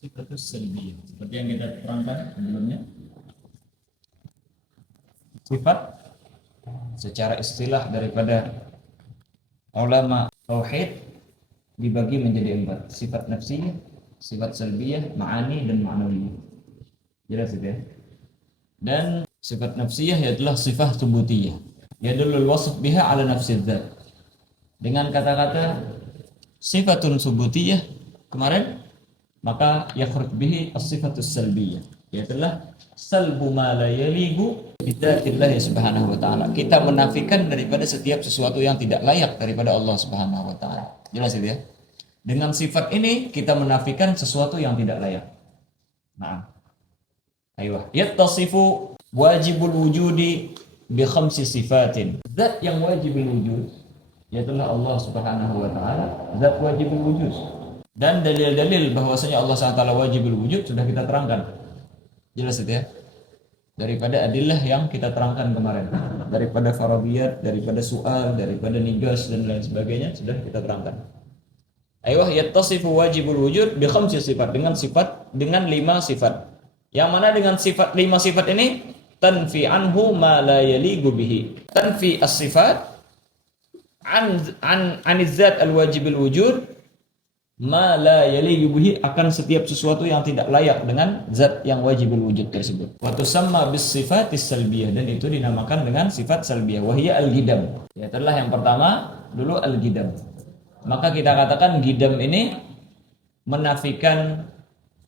Sifatus salbiyah. Seperti yang kita terangkan sebelumnya, sifat secara istilah daripada ulama tauhid dibagi menjadi 4. Sifat nafsiyah, sifat salbiyah, ma'ani dan ma'nawiyah. Jelas itu ya. Dan sifat nafsiyah adalah sifat subutiyah. Yadulul wasf biha ala nafsi dzat. Dengan kata-kata sifatun subutiyah kemarin, maka yakhruj bihi as-sifatus salbiyah, yaitu salbu ma la yaligu bidzatillah subhanahu wa ta'ala. Kita menafikan daripada setiap sesuatu yang tidak layak daripada Allah subhanahu wa ta'ala. Jelas itu ya. Dengan sifat ini kita menafikan sesuatu yang tidak layak. Nah, ayo, yattasifu wajibul wujudi bi khamsi sifatin. Zat yang wajibul wujud yaitu Allah subhanahu wa ta'ala, zat wajibul wujud. Dan dalil-dalil bahwasanya Allah SWT wajibul wujud sudah kita terangkan. Jelas itu ya. Daripada adillah yang kita terangkan kemarin, daripada faradiyat, daripada soal, daripada nigas dan lain sebagainya sudah kita terangkan. Ayo, yattasifu wajibul wujud bi khamsi sifat, dengan 5 sifat. Yang mana dengan sifat 5 sifat ini tanfi anhu ma la yaligu bihi. Tanfi as-sifat an zat al-wajibul wujud ma la yaligu bihi, akan setiap sesuatu yang tidak layak dengan zat yang wajibul wujud tersebut. Wa tusamma bis sifatis salbiyah, dan itu dinamakan dengan sifat salbiyah. Wa hiya al-gidam. Ya, itulah yang pertama dulu al-gidam. Maka kita katakan gidam ini menafikan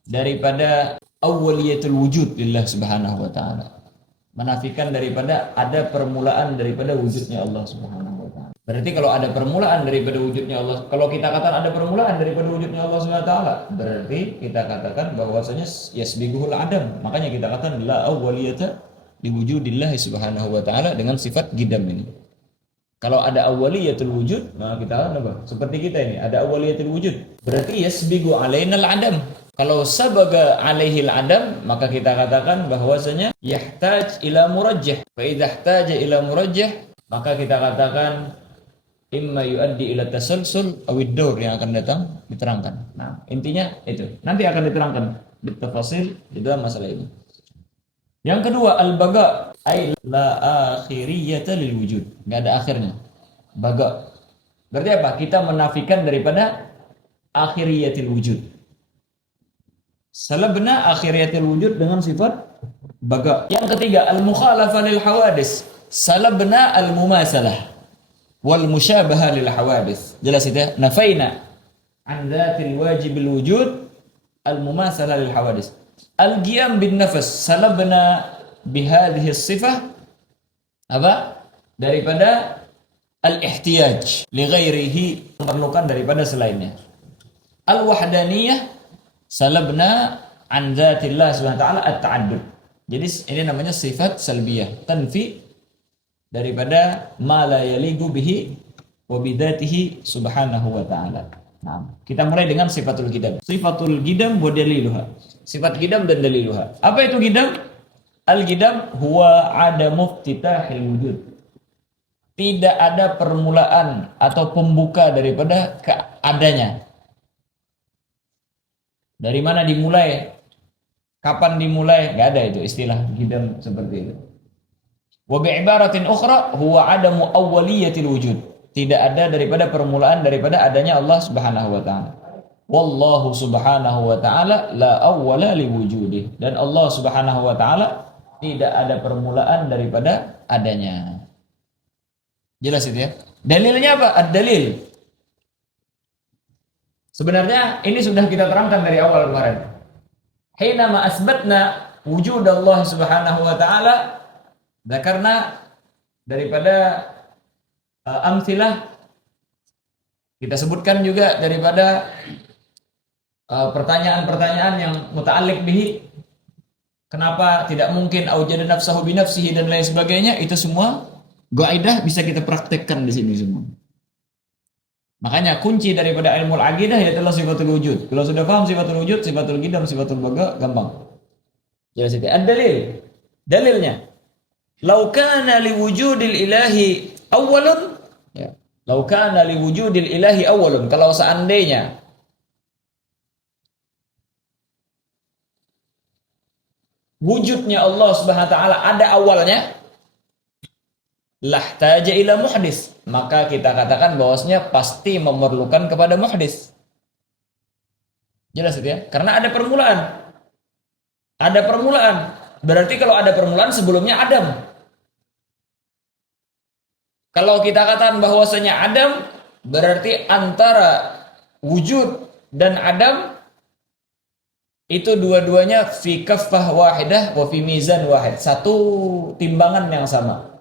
daripada awwaliyatul wujud lillah subhanahu wa ta'ala. Menafikan daripada ada permulaan daripada wujudnya Allah subhanahu wa ta'ala. Berarti kalau ada permulaan daripada wujudnya Allah, kalau kita katakan ada permulaan daripada wujudnya Allah subhanahu wa ta'ala, berarti kita katakan bahwasanya yasbiguhul adam. Makanya kita katakan la awwaliyata liwujudillahi subhanahu wa ta'ala dengan sifat gidam ini. Kalau ada awwaliyatul wujud, maka kita katakan apa? Seperti kita ini, ada awwaliyatul wujud. Berarti yasbigu alainal adam. Kalau sabaga alaihil adam, maka kita katakan bahwasanya yahtaj ila murajjah. Fa idza ihtaja ila murajjah, maka kita katakan imma yuaddi ila tasalsul awid daur, yang akan datang diterangkan. Nah, intinya itu. Nanti akan diterangkan bitafasil di dalam masalah ini. Yang kedua, al-baga, ay la akhiriyata lil wujud. Enggak ada akhirnya. Baga. Berarti apa? Kita menafikan daripada akhiriyatil wujud. Salabna akhiriyatil wujud dengan sifat baga. Yang ketiga, al-mukhalafah lil hawadis. Salabna al-mumasalah wal musyabaha lil hawadis. Jelas itu ya? Nafaina an dzatil wajibil wujud al-mumasalah lil hawadis. Al-qiyam bin nafas. Salabna bihadhihi sifah apa? Daripada al-ihtiyaj li ghairihi, memerlukan daripada selainnya. Al-wahdaniyah salabna an dzatillah subhanahu wa ta'ala at-ta'addud. Jadi ini namanya sifat salbiyah, tanfi daripada ma la yaligu bihi wa bidzatihi subhanahu wa ta'ala. Nah, kita mulai dengan sifatul gidam. Sifatul gidam wa daliluha. Sifat gidam dan daliluha. Apa itu gidam? Al-gidam huwa adamu iftitahil wujud. Tidak ada permulaan atau pembuka daripada keadanya. Dari mana dimulai? Kapan dimulai? Enggak ada itu istilah gidam seperti itu. Wa bi'ibaratin ukhra huwa adamu awwaliyatil wujud. Tidak ada daripada permulaan daripada adanya Allah Subhanahu wa taala. Wallahu Subhanahu wa taala la awwala liwujudih. Dan Allah Subhanahu wa taala tidak ada permulaan daripada adanya. Jelas itu ya? Dalilnya apa? Ad-dalil. Sebenarnya ini sudah kita terangkan dari awal kemarin. Hina ma asbatna wujud Allah Subhanahu wa taala, dzakarna daripada amtsilah, kita sebutkan juga daripada pertanyaan-pertanyaan yang muta'alliq bihi. Kenapa tidak mungkin aujada nafsahu bi nafsihi dan lain sebagainya, itu semua qaidah bisa kita praktekkan di sini semua. Makanya kunci daripada ilmu al-aqidah yaitu sifatul wujud. Kalau sudah paham sifatul wujud, sifatul qidam, sifatul baqa, gampang. Jelas itu. Ad-dalil. Dalilnya. Lau kana liwujudil ilahi awwalun, ya. Lau kana liwujudil ilahi awwalun, kalau seandainya wujudnya Allah Subhanahu wa taala ada awalnya, lahtaja ila muhdis, maka kita katakan bahwasanya pasti memerlukan kepada muhdis. Jelas itu ya? Karena ada permulaan. Ada permulaan. Berarti kalau ada permulaan sebelumnya Adam. Kalau kita katakan bahwasanya Adam, berarti antara wujud dan Adam itu dua-duanya fi kaffah wahidah wa fi mizan wahid. Satu timbangan yang sama.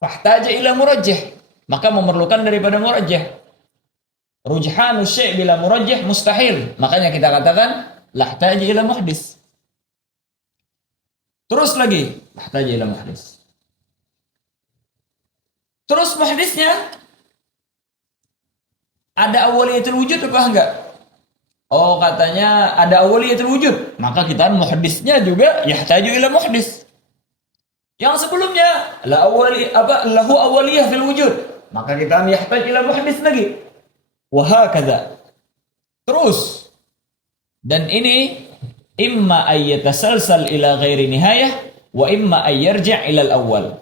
Fahtaja ila murajjih, maka memerlukan daripada murajjih. Rujhanu syai' bila murajjih mustahil. Makanya kita katakan lahtaja ila muhdis. Terus lagi, lahtaja ila muhdis. Terus muhdisnya ada awaliyatul wujud apa enggak? Oh, katanya ada awaliyatul wujud. Maka kita muhdisnya juga yahtaju ila muhdis. Yang sebelumnya lahu awaliyah fil wujud. Maka kita yahtaj ila muhdis lagi. Wahakadha. Terus. Dan ini imma ayyatasalsal ila ghairi nihayah wa imma ayyarja' ila al-awwal.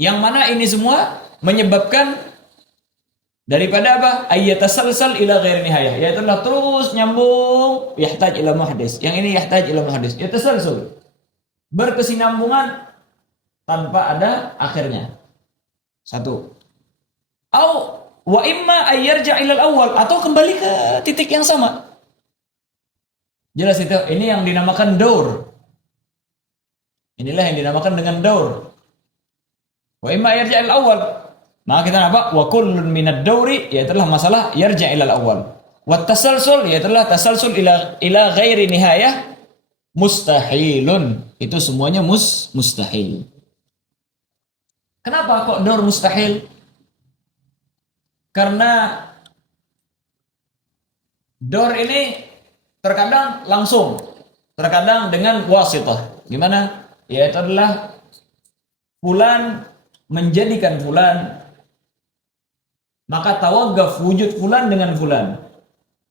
Yang mana ini semua menyebabkan daripada apa? Ayyatasalsal ila ghairi nihayah. Yaitu terus nyambung yahtaj ila muhdis. Yang ini yahtaj ila muhdis. Yatasalsul. Berkesinambungan tanpa ada akhirnya. Satu. Au wa imma ayyarja' ila al-awwal, atau kembali ke titik yang sama. Jelas itu. Ini yang dinamakan daur. Inilah yang dinamakan dengan daur. Wa imma ayyarja' ila al-awwal. Maka kita apa? Wa kullun minad dauri, yaitu masalah yarja' ila al-awwal. Wa tasalsul, yaitu tasalsul ila ghairi nihayah mustahilun. Itu semuanya mustahil. Kenapa kok daur mustahil? Karena daur ini terkadang langsung, terkadang dengan wasithah. Gimana? Yaitu adalah fulan menjadikan fulan, maka tawaggaf wujud fulan dengan fulan.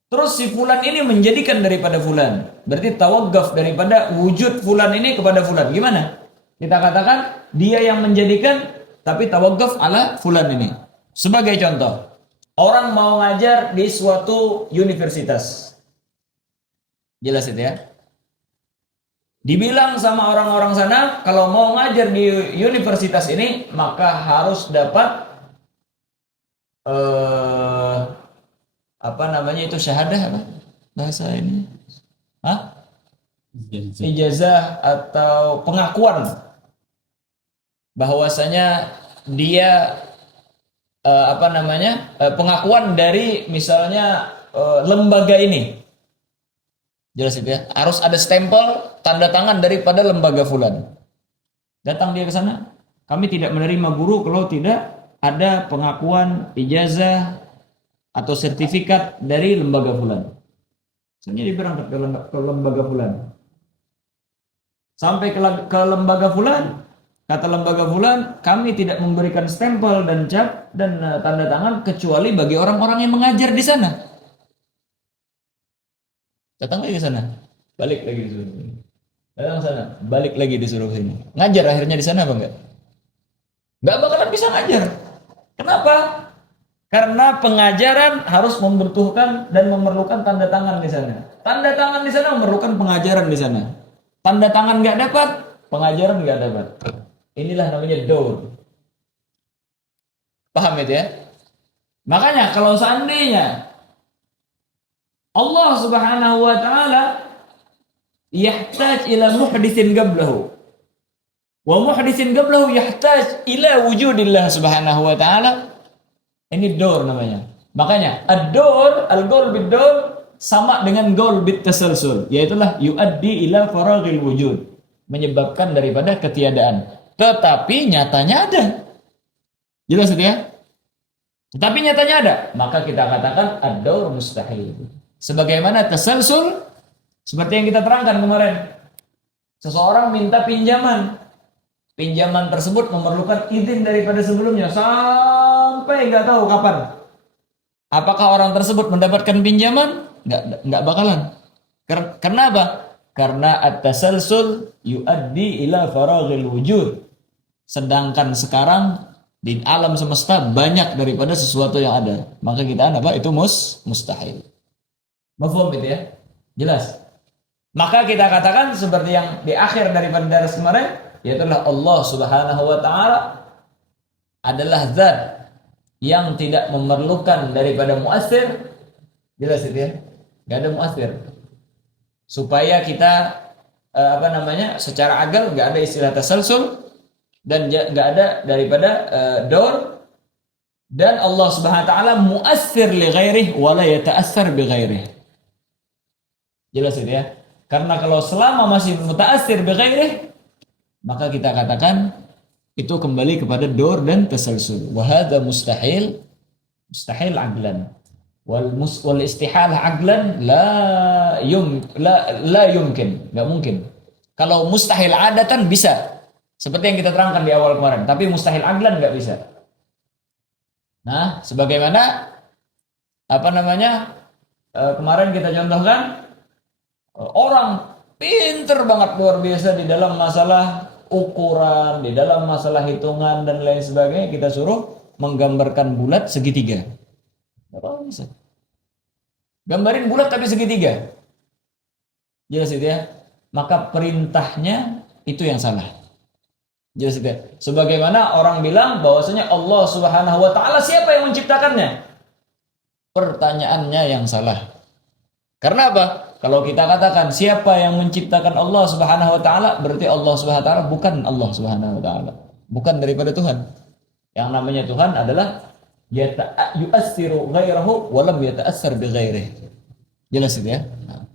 Terus si fulan ini menjadikan daripada fulan. Berarti tawaggaf daripada wujud fulan ini kepada fulan. Gimana? Kita katakan dia yang menjadikan, tapi tawaggaf ala fulan ini. Sebagai contoh, orang mau ngajar di suatu universitas. Jelas itu ya. Dibilang sama orang-orang sana, kalau mau ngajar di universitas ini, maka harus dapat apa namanya itu, syahadah apa bahasa ini? Hah? Ijazah atau pengakuan bahwasanya dia pengakuan dari misalnya lembaga ini. Jelas itu ya. Harus ada stempel tanda tangan daripada lembaga fulan. Datang dia ke sana, kami tidak menerima guru kalau tidak ada pengakuan ijazah atau sertifikat dari lembaga fulan. Misalnya dia berangkat ke lembaga fulan. Sampai ke lembaga fulan, kata lembaga fulan, kami tidak memberikan stempel dan cap dan tanda tangan kecuali bagi orang-orang yang mengajar di sana. Datang lagi ke sana, balik lagi disuruh. Datang sana, balik lagi disuruh sini. Ngajar akhirnya di sana apa enggak? Enggak bakalan bisa ngajar. Kenapa? Karena pengajaran harus membutuhkan dan memerlukan tanda tangan di sana. Tanda tangan di sana memerlukan pengajaran di sana. Tanda tangan enggak dapat, pengajaran enggak dapat. Inilah namanya daur. Paham itu ya? Makanya kalau seandainya Allah Subhanahu wa taala yahtaj ila muhditsin qablahu wa muhditsin qablahu yahtaj ila wujudillah Subhanahu wa taala, ini daur namanya. Makanya ad-daur, al-qaul bid-daur sama dengan qaul bit-tasalsul, yaitu yuaddi ila faraghil wujud, menyebabkan daripada ketiadaan. Tetapi nyatanya ada. Jelas itu ya? Tetapi nyatanya ada, maka kita katakan ad-daur mustahil. Sebagaimana tasalsul, seperti yang kita terangkan kemarin. Seseorang minta pinjaman. Pinjaman tersebut memerlukan izin daripada sebelumnya sampai nggak tahu kapan. Apakah orang tersebut mendapatkan pinjaman? Nggak bakalan. Karena apa? Karena at-tasalsul yuaddi ila faraghil wujud. Sedangkan sekarang di alam semesta banyak daripada sesuatu yang ada. Maka kita apa? Itu mustahil. Mafhum itu ya? Jelas. Maka kita katakan seperti yang di akhir daripada dars kemarin, yaitu Allah Subhanahu wa taala adalah zat yang tidak memerlukan daripada muasir. Jelas itu ya? Enggak ada muasir. Supaya kita secara akal enggak ada istilah tasalsul dan enggak ada daripada daur, dan Allah Subhanahu wa taala muassir li ghairihi wa la yata'assar bi ghairihi. Jelas itu ya? Karena kalau selama masih muta'assir bi ghairihi, maka kita katakan itu kembali kepada daur dan tasalsul. Wa hadza mustahil aqlan. Wal istihalah aqlan la yumkin, enggak mungkin. Kalau mustahil adatan bisa, seperti yang kita terangkan di awal kemarin, tapi mustahil aqlan enggak bisa. Nah, sebagaimana kemarin kita contohkan, orang pinter banget luar biasa di dalam masalah ukuran, di dalam masalah hitungan dan lain sebagainya, kita suruh menggambarkan bulat segitiga. Apa bisa? Gambarin bulat tapi segitiga. Jelas itu ya? Maka perintahnya itu yang salah. Jelas itu ya? Sebagaimana orang bilang bahwasanya Allah Subhanahu wa taala siapa yang menciptakannya? Pertanyaannya yang salah. Karena apa? Kalau kita katakan siapa yang menciptakan Allah Subhanahu wa taala, berarti Allah Subhanahu wa taala bukan Allah Subhanahu wa taala. Bukan daripada Tuhan. Yang namanya Tuhan adalah yu'assiru ghairahu wa lam yata'assar bi ghairihi. Jelas itu ya? Nah.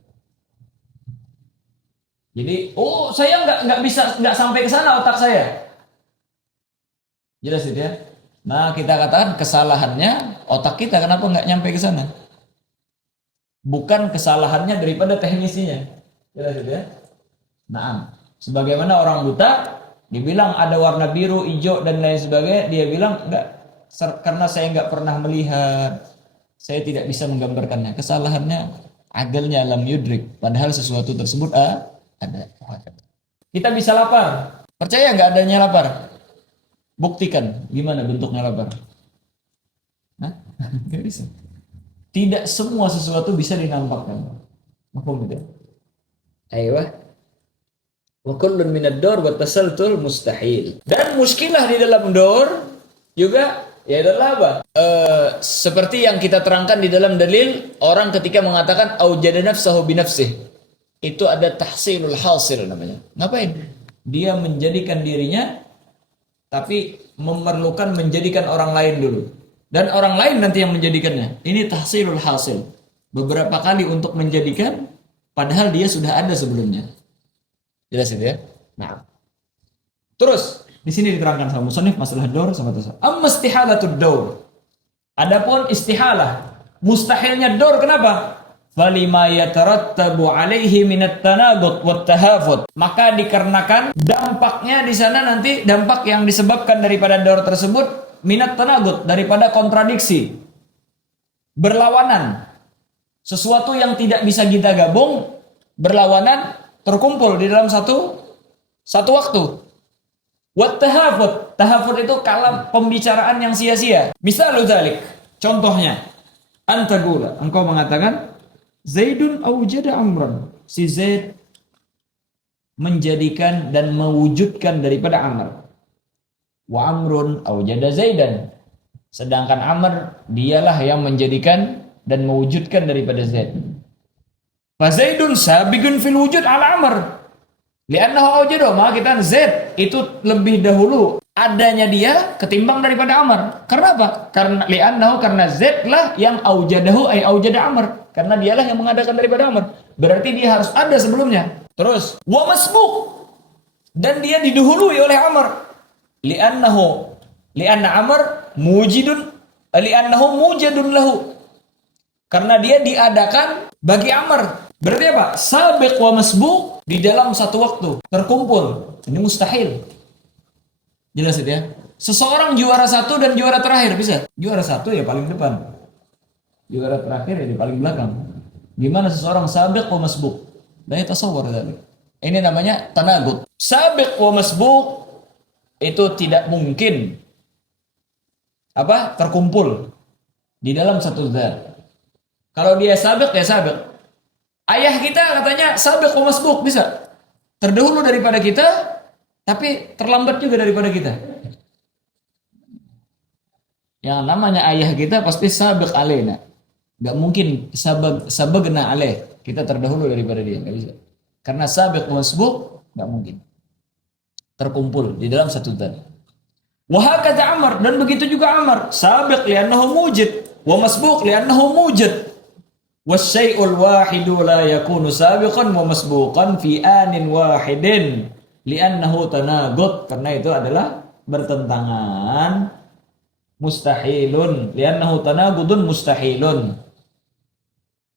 Jadi, saya nggak sampai ke sana otak saya. Jelas itu ya? Nah, kita katakan kesalahannya otak kita, kenapa nggak nyampe ke sana? Bukan kesalahannya daripada teknisinya. Jelas itu ya? Nah, sebagaimana orang buta dibilang ada warna biru, hijau dan lain sebagainya, dia bilang enggak, karena saya nggak pernah melihat, saya tidak bisa menggambarkannya. Kesalahannya agalnya lam yudrik, padahal sesuatu tersebut ada. Kita bisa lapar, percaya nggak adanya lapar? Buktikan gimana bentuknya lapar. Nggak bisa. Tidak semua sesuatu bisa dinampakkan. Mafhum tidak? Aiyah. Wa kullun min ad-daur wa tasaltul mustahil. Dan muskilah di dalam daur juga ya adalah apa? Seperti yang kita terangkan di dalam dalil, orang ketika mengatakan aujada nafsahu bi nafsih, itu ada tahsilul hasil namanya. Ngapain? Dia menjadikan dirinya, tapi memerlukan menjadikan orang lain dulu, dan orang lain nanti yang menjadikannya. Ini tahsilul hasil. Beberapa kali untuk menjadikan, padahal dia sudah ada sebelumnya. Jelas itu ya? Nah, terus di sini diterangkan sama musannif masalah daur sama tasawuf. Amma istihalatud daur. Adapun istihalah, mustahilnya daur, kenapa? Falima yatarattabu alaihi minat tanaqud wat tahafut. Maka dikarenakan dampaknya di sana nanti, dampak yang disebabkan daripada daur tersebut minat tanaqud, daripada kontradiksi, berlawanan. Sesuatu yang tidak bisa kita gabung, berlawanan, terkumpul di dalam satu waktu. Wat tahafut. Tahafut itu kalam, pembicaraan yang sia-sia. Misalul dzalik, contohnya, antagula, engkau mengatakan Zaidun aujada Amran. Si Zaid menjadikan dan mewujudkan daripada Amr. Wa Amrun aujada Zaidan. Sedangkan Amr dialah yang menjadikan dan mewujudkan daripada Zaid. Fa Zaidun sabiqun fil wujud ala Amr. Li'annahu aujada, maka kita Zaid itu lebih dahulu adanya dia ketimbang daripada Amr. Karena apa? Karena Zaid lah yang aujadahu ay aujada Amr. Karena dialah yang mengadakan daripada Amr. Berarti dia harus ada sebelumnya. Terus wa masbuq, dan dia didahului oleh Amr. Li'anna Amr li'annahu mujadun lahu. Karena dia diadakan bagi Amr. Berarti apa? Sabiq wa masbuq di dalam satu waktu terkumpul. Ini mustahil. Jelas ya? Seseorang juara satu dan juara terakhir bisa. Juara satu ya paling depan. Juara terakhir ya di paling belakang. Gimana seseorang sabiq wa masbuq? La yatasawwar dzalik. Ini namanya tanagud. Sabiq wa masbuq itu tidak mungkin terkumpul di dalam satu zat. Kalau dia sabiq ya sabiq. Ayah kita katanya sabiq wa masbuq, bisa. Terdahulu daripada kita, tapi terlambat juga daripada kita. Yang namanya ayah kita pasti sabiq alaina. Gak mungkin sabagna alaih. Kita terdahulu daripada dia, gak bisa. Karena sabiq wa masbuq gak mungkin terkumpul di dalam satu zat. Wahakata Amr, dan begitu juga Amr. Sabiq li'annahu mujid, wa masbuq li'annahu mujid. Wasyai'ul wahidu la yakunu sabiqan wa masbuqan fi anin wahidin li'annahu tanagud, karena itu adalah bertentangan, mustahilun, li'annahu tanagudun mustahilun,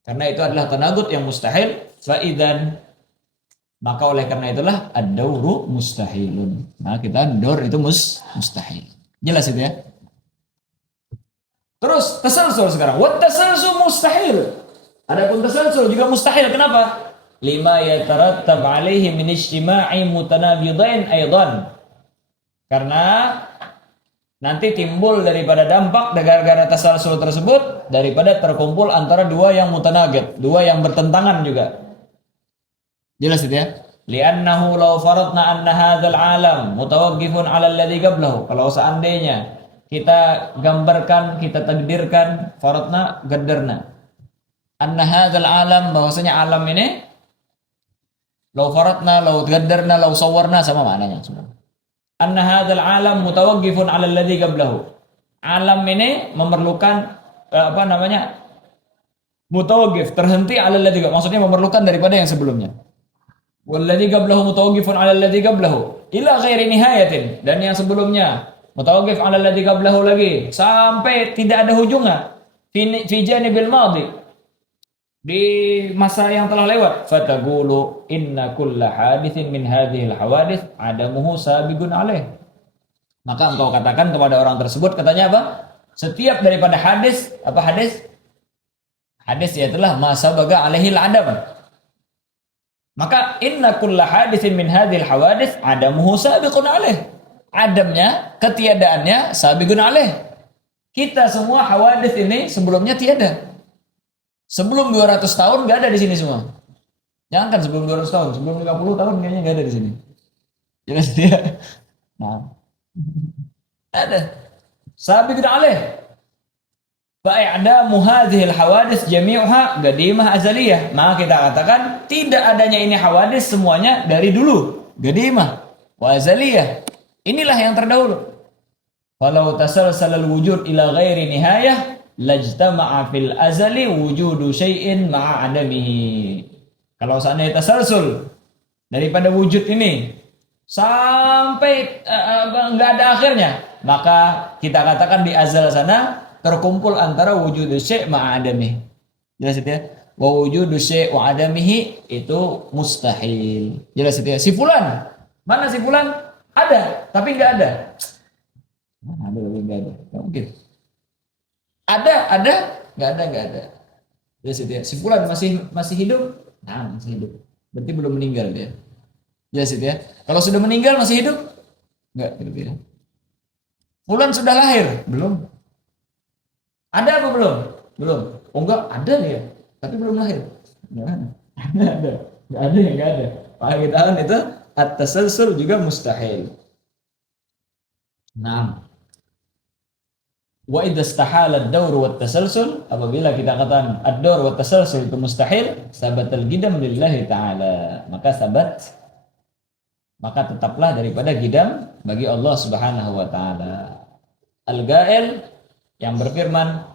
karena itu adalah tanagud yang mustahil. Fa'idan, maka oleh karena itulah ad-dawru mustahilun. Nah kita dor itu mustahil. Jelas itu ya. Terus tasalsul sekarang. Wat tasalsul mustahil. Adapun tasalsul juga mustahil. Kenapa? Lima yatarattab alaihi min ijtima'i mutanabidain aidan. Karena nanti timbul daripada dampak gara-gara tasalsul tersebut daripada terkumpul antara dua yang mutanagid, dua yang bertentangan juga. Jelas itu ya. Li'annahu law faradna anna hadzal alam mutawaqqifun 'ala alladhi qablahu. Kalau seandainya kita gambarkan, kita takdirkan, faradna gaddarna, anna hadzal alam, bahwasanya alam ini law faradna, law gaddarna, law sawwarna, sama maknanya semua. Anna hadzal alam mutawaqqifun 'ala alladhi qablahu. Alam ini memerlukan mutawaqqif, terhenti 'ala alladhi, maksudnya memerlukan daripada yang sebelumnya. Walladzi qablahu mutawaqqifun 'ala alladzi qablahu ila ghairi nihayatin, dan yang sebelumnya mutawaqqif 'ala alladzi qablahu lagi sampai tidak ada ujungnya fi janibil madhi, di masa yang telah lewat. Fataqulu inna kulla haditsin min hadhil hawadits adamuhu sabiqun 'alaih. Maka engkau katakan kepada orang tersebut, katanya apa? Setiap daripada hadis, apa hadis? Hadis ialah ma sabaga 'alaihil adam. Maka inna kulla haditsin min hadhil hawadits adamuhu sabiqun alaih. Adamnya, ketiadaannya sabiqun alaih. Kita semua hawadits ini sebelumnya tiada. Sebelum 200 tahun enggak ada di sini semua. Jangankan sebelum 200 tahun, sebelum 50 tahun kayaknya enggak ada di sini. Jelas dia. Nah. Ada. Sabiqun alaih. Fa'adamu hadhil hawadits jami'uha qadimah azaliyah. Maka kita katakan tidak adanya ini hawadits semuanya dari dulu, qadimah wa azaliyah. Inilah yang terdahulu. Falau tasalsalal wujud ila ghairi nihayah lajtama'a fil azali wujudu syai'in ma'a adamihi. Kalau seandainya tasalsul daripada wujud ini sampai enggak ada akhirnya, maka kita katakan di azal sana terkumpul antara wujud syai' ma'adamih. Jelas itu ya? Wa wujudu syai' wa adamihi itu mustahil. Jelas itu ya? Si fulan. Mana si fulan? Ada, tapi enggak ada. Ada, enggak ada. Enggak mungkin. Ada, enggak ada. Jelas itu ya? Si fulan masih hidup? Nah, masih hidup. Berarti belum meninggal dia. Jelas itu ya? Kalau sudah meninggal masih hidup? Enggak, gitu ya. Fulan sudah lahir? Belum. Ada apa belum? Belum. Oh enggak, ada ya, tapi belum lahir. Enggak ada. Enggak ada. Maka kita kan itu at-tasalsul juga mustahil. Nah. Wa idza istahala ad-dawr wa at-tasalsul, apabila kita katakan ad-dawr wa at-tasalsul itu mustahil, sabatal qidam lillahi ta'ala. Maka tetaplah daripada qidam bagi Allah Subhanahu wa taala. Al-Ghail yang berfirman,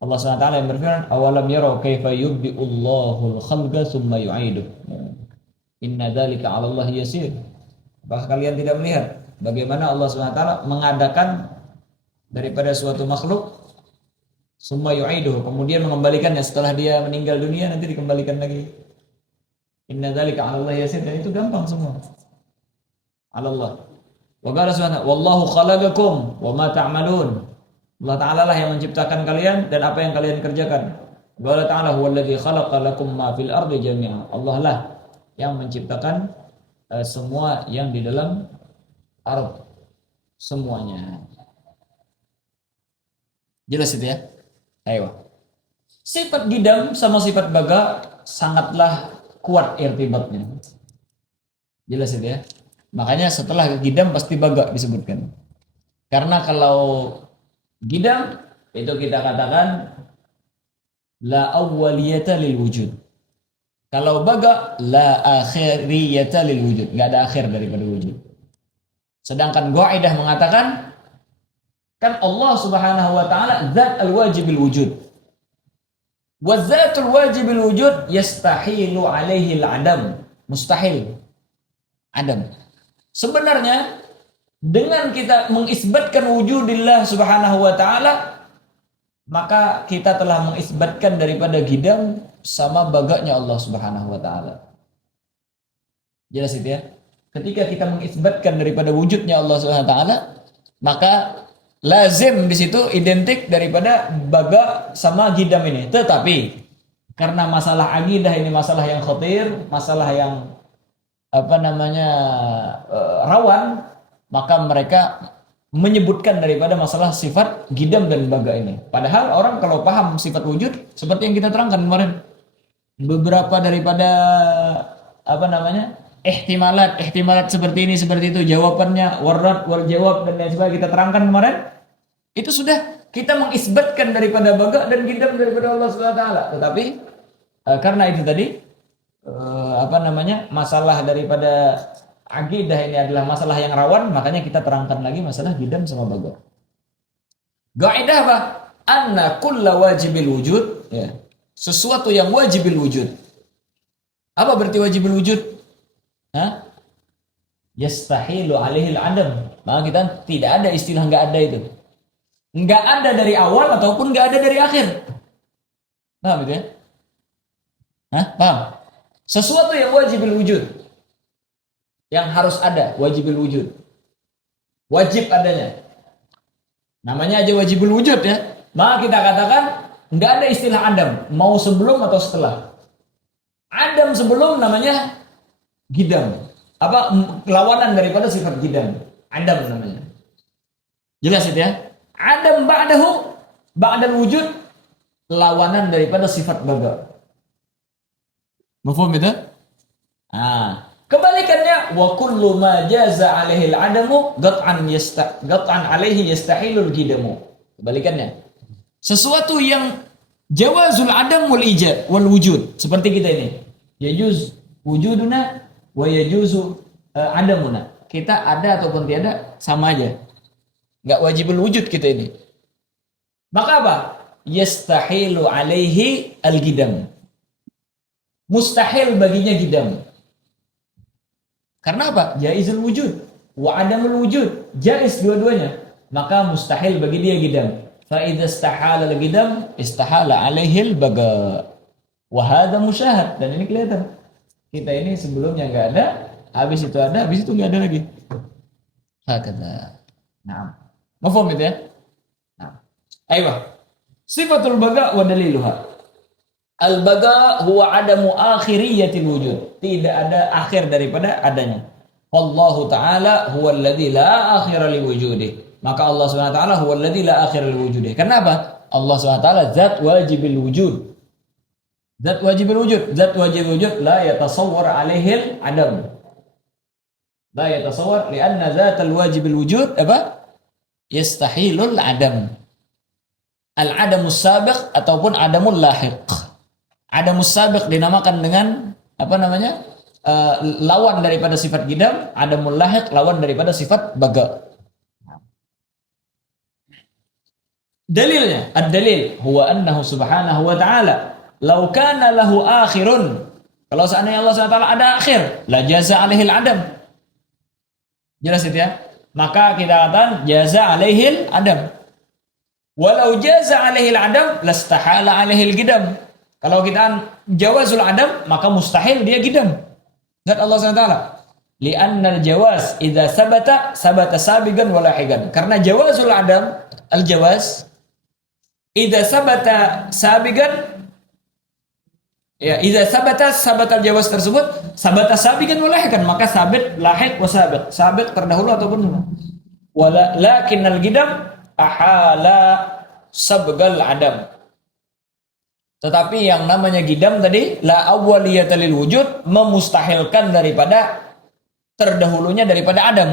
Allah SWT yang berfirman, awalam yarau kaifa yubdi'ullahul khalqa tsumma yu'iduh. Inna dzalika 'ala Allah yasir. Apakah kalian tidak melihat bagaimana Allah SWT mengadakan daripada suatu makhluk tsumma yu'iduh, kemudian mengembalikannya setelah dia meninggal dunia, nanti dikembalikan lagi. Inna dzalika 'ala Allah yasir, dan itu gampang semua. 'Ala Allah. Wa qala subhanahu wallahu khalaqakum wa ma ta'malun. Allah Ta'ala lah yang menciptakan kalian dan apa yang kalian kerjakan. Qala ta'ala huwallazi khalaqa lakum ma fil ardi jami'an. Allah lah yang menciptakan semua yang di dalam ard, semuanya. Jelas itu ya? Ayo. Sifat gidam sama sifat baga sangatlah kuat irtibatnya. Jelas itu ya? Makanya setelah gidam pasti baga disebutkan. Karena kalau gidam itu kita katakan la awwaliyata lil wujud. Kalau baga la akhiriyata lil wujud, enggak ada akhir daripada wujud. Sedangkan qaidah mengatakan kan Allah Subhanahu wa taala zat al-wajibil wujud. Wa zatul wajibil wujud yastahilu alaihi al-adam. Mustahil. Adam. Sebenarnya dengan kita mengisbatkan wujudillah Subhanahu wa taala, maka kita telah mengisbatkan daripada gidam sama baganya Allah Subhanahu wa taala. Jelas itu ya? Ketika kita mengisbatkan daripada wujudnya Allah Subhanahu wa taala, maka lazim di situ identik daripada baga sama gidam ini. Tetapi karena masalah akidah ini masalah yang khatir, masalah yang rawan, maka mereka menyebutkan daripada masalah sifat gidam dan baga ini. Padahal orang kalau paham sifat wujud seperti yang kita terangkan kemarin, beberapa daripada ihtimalat seperti ini seperti itu, jawabannya warad wal jawab dan lain sebagainya kita terangkan kemarin, itu sudah kita mengisbatkan daripada baga dan gidam daripada Allah Subhanahu wa taala. Tetapi karena itu tadi masalah daripada akidah ini adalah masalah yang rawan, makanya kita terangkan lagi masalah gidam sama baga. Kaidah apa? Anna kulla wajibil wujud, ya. Sesuatu yang wajibil wujud. Apa berarti wajibil wujud? Yastahilu alaihi al-adam. Maka kita tidak ada istilah enggak ada itu. Enggak ada dari awal ataupun enggak ada dari akhir. Paham itu ya? Paham? Sesuatu yang wajibil wujud, yang harus ada, wajibil wujud, wajib adanya, namanya aja wajibul wujud ya. Maka kita katakan nggak ada istilah Adam, mau sebelum atau setelah. Adam sebelum namanya gidam, lawanan daripada sifat gidam, Adam namanya. Jelas itu ya? Adam ba'dal wujud, lawanan daripada sifat baga. Mafhum itu? Kebalikannya wa kullu ma jaza alaihi al-adamu qat'an alaihi yastahilul gidamu. Kebalikannya. Sesuatu yang jawazul adam wal ijad wal wujud, seperti kita ini. Yajuz wujuduna wa yajuzu adamuna. Kita ada ataupun tiada sama aja. Enggak wajibul wujud kita ini. Maka apa? Yastahilu alaihi al-gidam. Mustahil baginya gidam. Karena apa? Jaizul wujud wa adamul wujud. Jaiz dua-duanya. Maka mustahil bagi dia gidam. Fa idza istahala al-gidam istahala alaihi al-baga. Wa hadha musyahad, dan ini kelihatan. Kita ini sebelumnya enggak ada, habis itu ada, habis itu enggak ada lagi. Hakata. Naam. Mafhum itu ya? Nah. Ayo. Sifatul baga wa daliluha. Al-baga huwa adamu akhiriyatil wujud. Tidak ada akhir daripada adanya. Wallahu ta'ala huwa alladhi la akhira li wujudih. Maka Allah SWT huwa alladhi la akhira li wujudih. Kenapa? Allah SWT zat wajibil wujud. Zat wajibil wujud. Zat wajibil wujud la yatasawwar alaihil adam. La yatasawwar lianna zatal wajibil wujud apa? Yastahilul adam. Al-adamus sabiq ataupun adamul lahiq. Adamus sabiq dinamakan dengan lawan daripada sifat gidam, adamul lahiq lawan daripada sifat baga. Dalilnya, ad-dalil huwa annahu subhanahu wa ta'ala law kana lahu akhirun. Kalau seandainya Allah SWT ada akhir, la jaza alaihi al-adam. Jelas itu ya? Maka kita katakan jaza alaihi al-adam. Walau jaza alaihi al-adam lastahala alaihi al-gidam. Kalau kita jawazul adam, maka mustahil dia gidam. Zat Allah SWT. Li'annal jawaz idza sabata sabigan wa lahigan. Karena jawazul adam, al-jawaz idza sabata sabigan Ya, idza sabata sabatal jawaz tersebut, sabata sabiqan wa lahiqan, maka sabit lahiq wa sabiq. Sabit terdahulu ataupun wala lakinnal gidam ahala sabgal adam. Tetapi yang namanya gidam tadi la awwaliyata lil wujud, memustahilkan daripada terdahulunya daripada adam.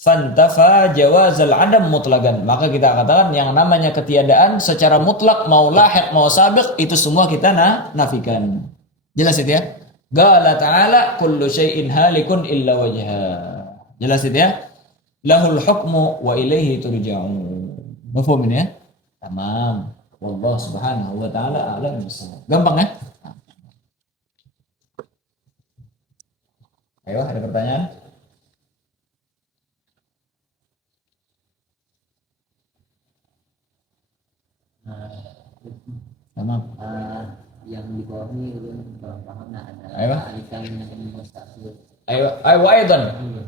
Fantafa jawazal adam mutlakan. Maka kita katakan yang namanya ketiadaan secara mutlak, mau lahiq mau sabiq, itu semua kita nafikan. Jelas itu ya? Qala ta'ala kullu syai'in halikun illa wajha. Jelas itu ya? Lahul hukmu wa ilaihi turja'un. Mafhum ini ya? Tamam. Wallahu subhanahu wa ta'ala a'lam bissawab. Gampang ya? Ayo, ada pertanyaan? Tamam. Yang di bawah ini belum paham. Nah, ada Ayo. alikan yang mustaqil. أيوة أيوة أيضا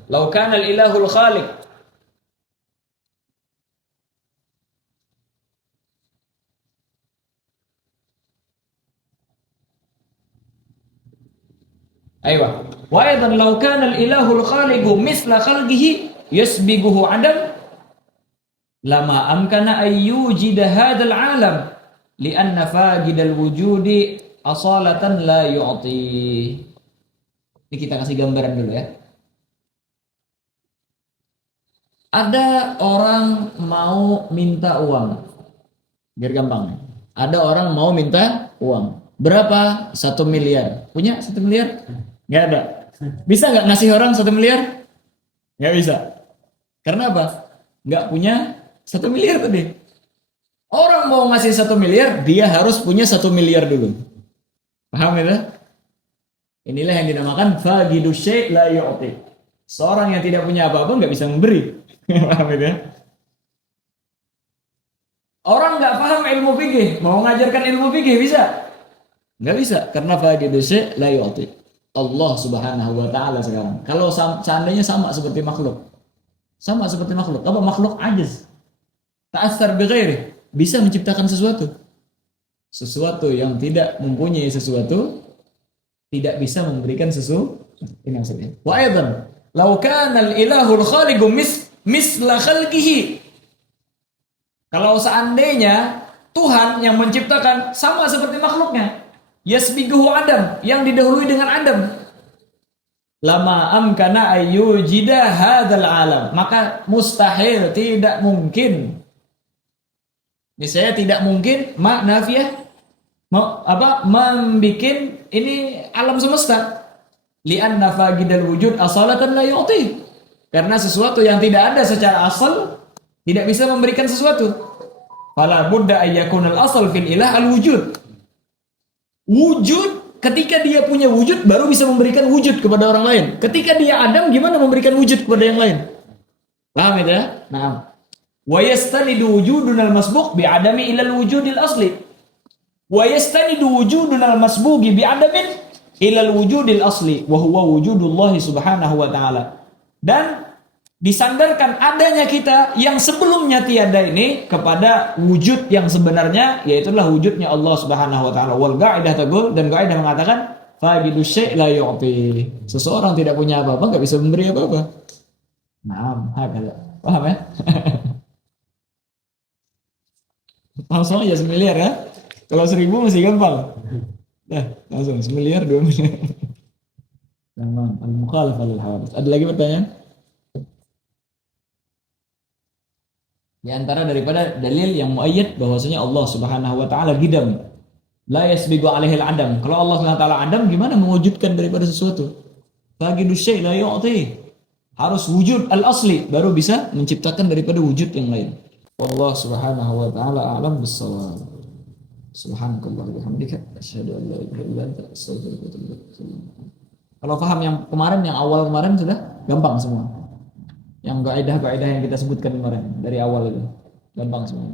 لو كان الإله الخالق أيوة وأيضا لو كان الإله الخالق مثل خلقه يسبقه عدم لما أمكن أن يوجد هذا العالم لأن فاقد الوجود أصالة لا يعطي. Ini kita kasih gambaran dulu ya. Ada orang mau minta uang, biar gampang. Ada orang mau minta uang. Berapa? 1 miliar. Punya 1 miliar? Nggak ada. Bisa nggak ngasih orang 1 miliar? Nggak bisa. Karena apa? Nggak punya 1 miliar tadi. Orang mau ngasih 1 miliar, dia harus punya 1 miliar dulu. Paham ya? Inilah yang dinamakan faqidu syai' la yu'ti. Seorang yang tidak punya apa-apa nggak bisa memberi. Paham ya? Orang nggak paham ilmu fikih, mau mengajarkan ilmu fikih bisa? Nggak bisa, karena faqidu syai' la yu'ti. Allah Subhanahu wa taala sekarang. Kalau seandainya sama seperti makhluk. Sama seperti makhluk. Apa makhluk ajiz? Ta'assar bi ghairi, bisa menciptakan sesuatu. Sesuatu yang tidak mempunyai sesuatu tidak bisa memberikan sesuatu. Ini maksudnya. Wa aidan, law kana al-ilahul khaliqu misla khalqihi. Kalau seandainya Tuhan yang menciptakan sama seperti makhluknya, yasbiquhu Adam, yang didahului dengan Adam. Lama amkana ayyujida hadzal alam, maka mustahil, tidak mungkin. Misalnya tidak mungkin nafiyah membikin ini alam semesta. Li'anna faqidal wujud asalatan la yu'ti. Karena sesuatu yang tidak ada secara asal tidak bisa memberikan sesuatu. Fala budda ayyakunal asal fil ilah al wujud. Wujud, ketika dia punya wujud baru bisa memberikan wujud kepada orang lain. Ketika dia Adam, gimana memberikan wujud kepada yang lain? Paham ya? Nah, wa yastanidu wujudunal masbuq bi adami ilal wujudil asli. Wa yastanidu wujudunal masbuqi bi adamin ilal wujudil asli wa huwa wujudullah subhanahu wa ta'ala. Dan disandarkan adanya kita yang sebelumnya tiada ini kepada wujud yang sebenarnya, yaitulah wujudnya Allah Subhanahu wa taala. Wal qaidah taqul, dan qaidah mengatakan faqidu syai' la yu'ti. Seseorang tidak punya apa-apa enggak bisa memberi apa-apa. Naam, hakala. Paham ya? Langsung aja 1 miliar ya. Kalau 1000 masih gampang. Langsung 1 miliar, 2 miliar. Tamam, al-mukhalaf lil hawadits. Ada lagi pertanyaan? Di antara daripada dalil yang muayyad bahwasanya Allah Subhanahu wa taala gidam. La yasbiqu alaihi al-adam. Kalau Allah Subhanahu wa taala adam, gimana mewujudkan daripada sesuatu? Faqidu syai' la yu'ti. Harus wujud al-asli baru bisa menciptakan daripada wujud yang lain. Allah Subhanahu wa taala a'lam bis-shawab. Subhanakallah wa bihamdika asyhadu an la ilaha illa anta astaghfiruka wa atubu ilaik. Kalau paham yang kemarin, yang awal kemarin sudah gampang semua. Yang kaidah-kaidah yang kita sebutkan kemarin dari awal itu gampang semua.